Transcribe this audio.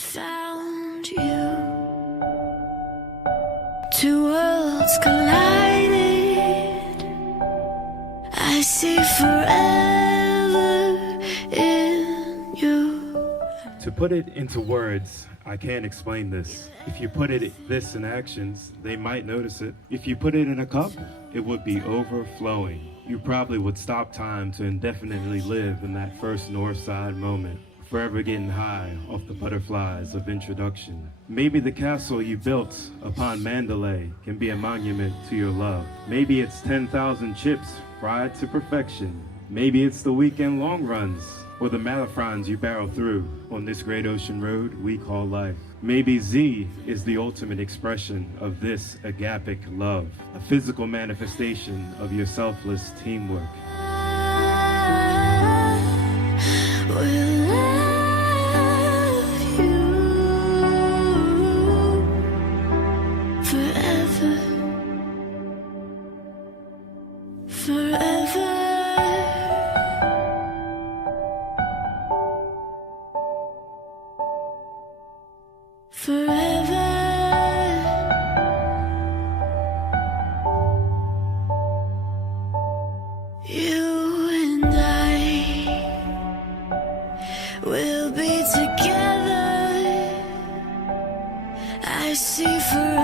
found you. Two worlds collided. I see forever in you. To put it into words, I can't explain this. If you put this in actions, they might notice it. If you put it in a cup, it would be overflowing. You probably would stop time to indefinitely live in that first north side moment, forever getting high off the butterflies of introduction. Maybe the castle you built upon Mandalay can be a monument to your love. Maybe it's 10,000 chips fried to perfection. Maybe it's the weekend long runs or the marathons you barrel through on this great ocean road we call life. Maybe Z is the ultimate expression of this agapic love, a physical manifestation of your selfless teamwork. I will love you forever, forever. Forever, you and I will be together. I see forever.